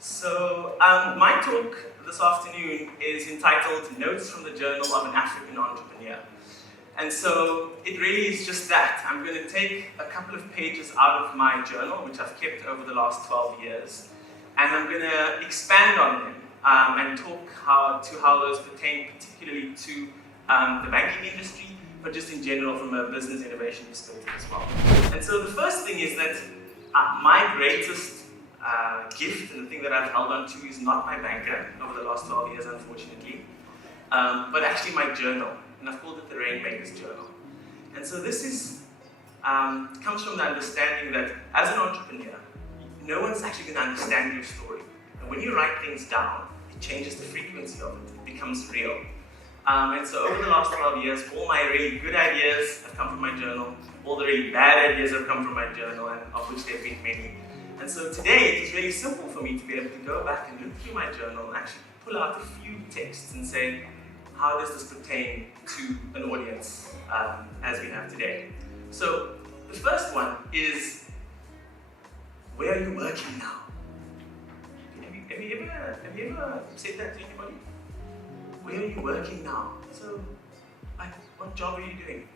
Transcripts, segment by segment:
My talk this afternoon is entitled Notes from the Journal of an African Entrepreneur. And so it really is just that. I'm going to take a couple of pages out of my journal, which I've kept over the last 12 years, and I'm going to expand on them and talk how those pertain particularly to the banking industry, but just in general from a business innovation perspective as well. And so the first thing is that my greatest gift and the thing that I've held on to is not my banker over the last 12 years, unfortunately, but actually my journal. And I've called it the Rainmaker's Journal. And so this is comes from the understanding that as an entrepreneur, no one's actually going to understand your story. And when you write things down, it changes the frequency of it. It becomes real. And so over the last 12 years, all my really good ideas have come from my journal. All the really bad ideas have come from my journal, and of which there have been many. And so today, it is really simple for me to be able to go back and look through my journal and actually pull out a few texts and say, how does this pertain to an audience as we have today? So the first one is, where are you working now? Have you ever said that to anybody? Where are you working now? So, what job are you doing?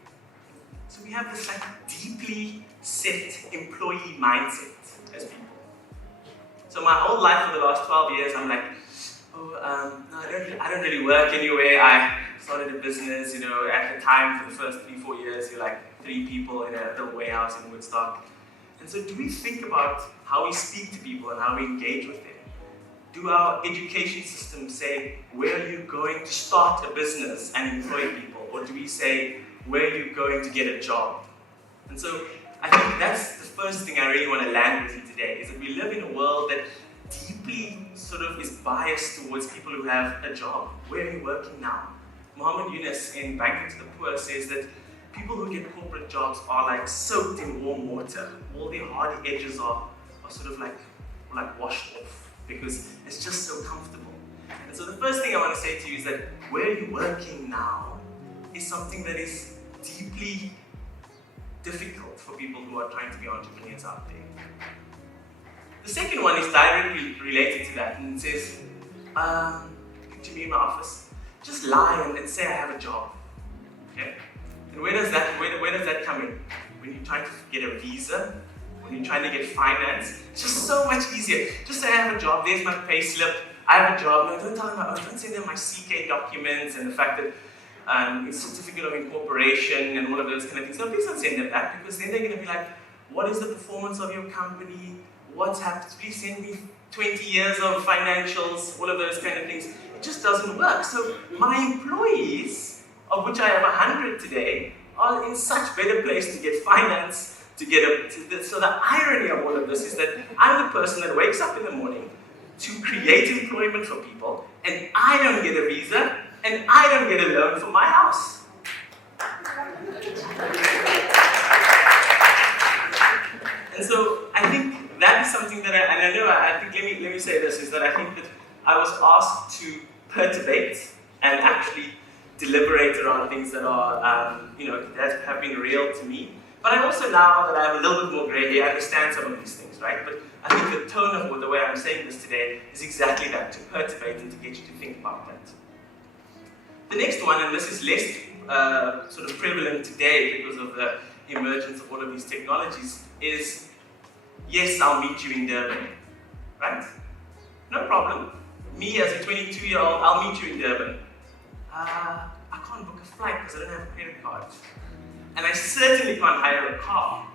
So we have this deeply set employee mindset as people. So my whole life for the last 12 years, I'm like, no, I don't really work anywhere. I started a business, at the time for the first 3-4 years, you're like 3 people in a little warehouse in Woodstock. And so do we think about how we speak to people and how we engage with them? Do our education systems say, where are you going to start a business and employ people? Or do we say, where are you going to get a job? And so I think that's the first thing I really want to land with you today, is that we live in a world that deeply sort of is biased towards people who have a job. Where are you working now? Mohammed Yunus in Banking to the Poor says that people who get corporate jobs are like soaked in warm water. All the hardy edges are sort of like washed off because it's just so comfortable. And so the first thing I want to say to you is that where are you working now is something that is deeply difficult for people who are trying to be entrepreneurs out there. The second one is directly related to that, and it says, picture me in my office, just lie and say I have a job. Okay? And where does that come in? When you're trying to get a visa, when you're trying to get finance, it's just so much easier. Just say I have a job, there's my pay slip, I have a job. No, don't tell them, don't send them my CK documents and the fact that it's certificate of incorporation and all of those kind of things. No, please don't send them that, because then they're going to be like, what is the performance of your company? What's happened? Please send me 20 years of financials, all of those kind of things. It just doesn't work. So my employees, of which I have 100 today, are in such better place to get finance, so the irony of all of this is that I'm the person that wakes up in the morning to create employment for people, and I don't get a visa, and I don't get a loan for my house. And so I think that is something that let me say this, is that I think that I was asked to perturbate and actually deliberate around things that are, that have been real to me. But I also, now that I have a little bit more grey hair, I understand some of these things, right? But I think the tone of the way I'm saying this today is exactly that, to perturbate and to get you to think about that. The next one, and this is less sort of prevalent today because of the emergence of all of these technologies, is, yes, I'll meet you in Durban, right? No problem. Me as a 22-year-old, I'll meet you in Durban. I can't book a flight because I don't have a credit card. And I certainly can't hire a car.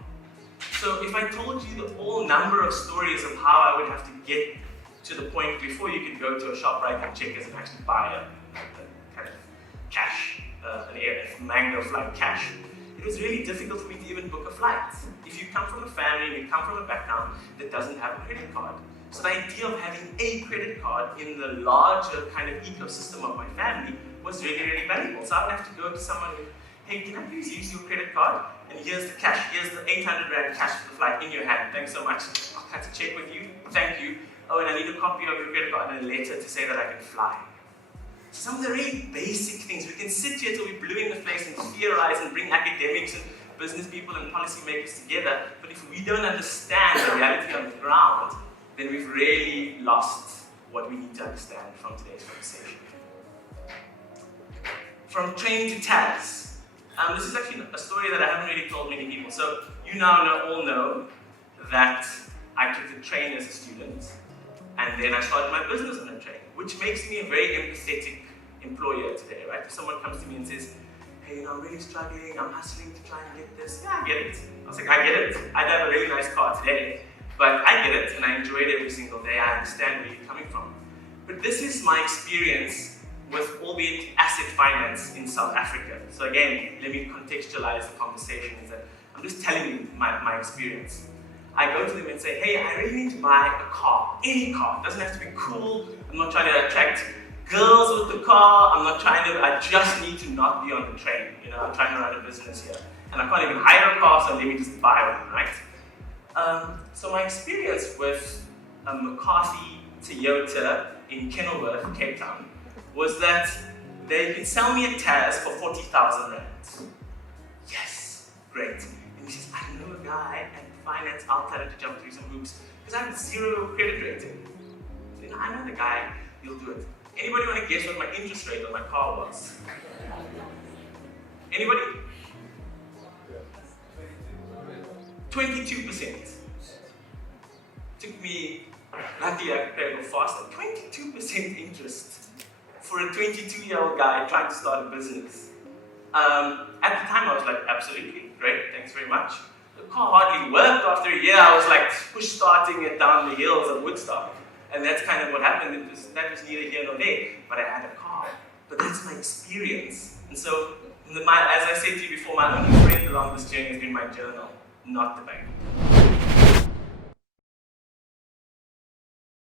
So if I told you the whole number of stories of how I would have to get to the point before you could go to a shop, right, and checkers and actually buy a kind of cash, a mango flight cash, it was really difficult for me to even book a flight. If you come from a family and you come from a background that doesn't have a credit card. So the idea of having a credit card in the larger kind of ecosystem of my family was really, really valuable. So I would have to go to someone who, hey, can I please use your credit card? And here's the cash, here's the 800 Rand cash for the flight in your hand. Thanks so much. I'll cut a check with you. Thank you. Oh, and I need a copy of your credit card and a letter to say that I can fly. Some of the really basic things. We can sit here till we're blue in the face and theorize and bring academics and business people and policymakers together, but if we don't understand the reality on the ground, then we've really lost what we need to understand from today's conversation. From train to Tazz. This is actually a story that I haven't really told many people. So you now all know that I took the train as a student, and then I started my business on a train, which makes me a very empathetic employer today, right? If someone comes to me and says, hey, I'm really struggling, I'm hustling to try and get this, yeah, I get it. I was like, I get it. I have a really nice car today, but I get it, and I enjoy it every single day. I understand where you're coming from. But this is my experience with albeit asset finance in South Africa. So again, let me contextualize the conversation. Is that I'm just telling you my experience. I go to them and say, hey, I really need to buy a car, any car. It doesn't have to be cool. I'm not trying to attract girls with the car. I just need to not be on the train. I'm trying to run a business here. And I can't even hire a car, so let me just buy one, right? So my experience with McCarthy Toyota in Kenilworth, Cape Town, was that they could sell me a Tazz for 40,000 rand. Yes, great. And he says, I know a guy at finance, I'll tell him to jump through some hoops, because I have 0 credit rating. So, I know the guy, he'll do it. Anybody want to guess what my interest rate on my car was? Anybody? 22%. Took me, luckily I could pay a little faster, 22% interest for a 22-year-old guy trying to start a business. At the time I was like, absolutely, great, thanks very much. The car hardly worked. After a year I was like push-starting it down the hills of Woodstock. And that's kind of what happened. That was neither here nor there, but I had a car. But that's my experience. And so, as I said to you before, my only friend along this journey has been my journal, not the bank.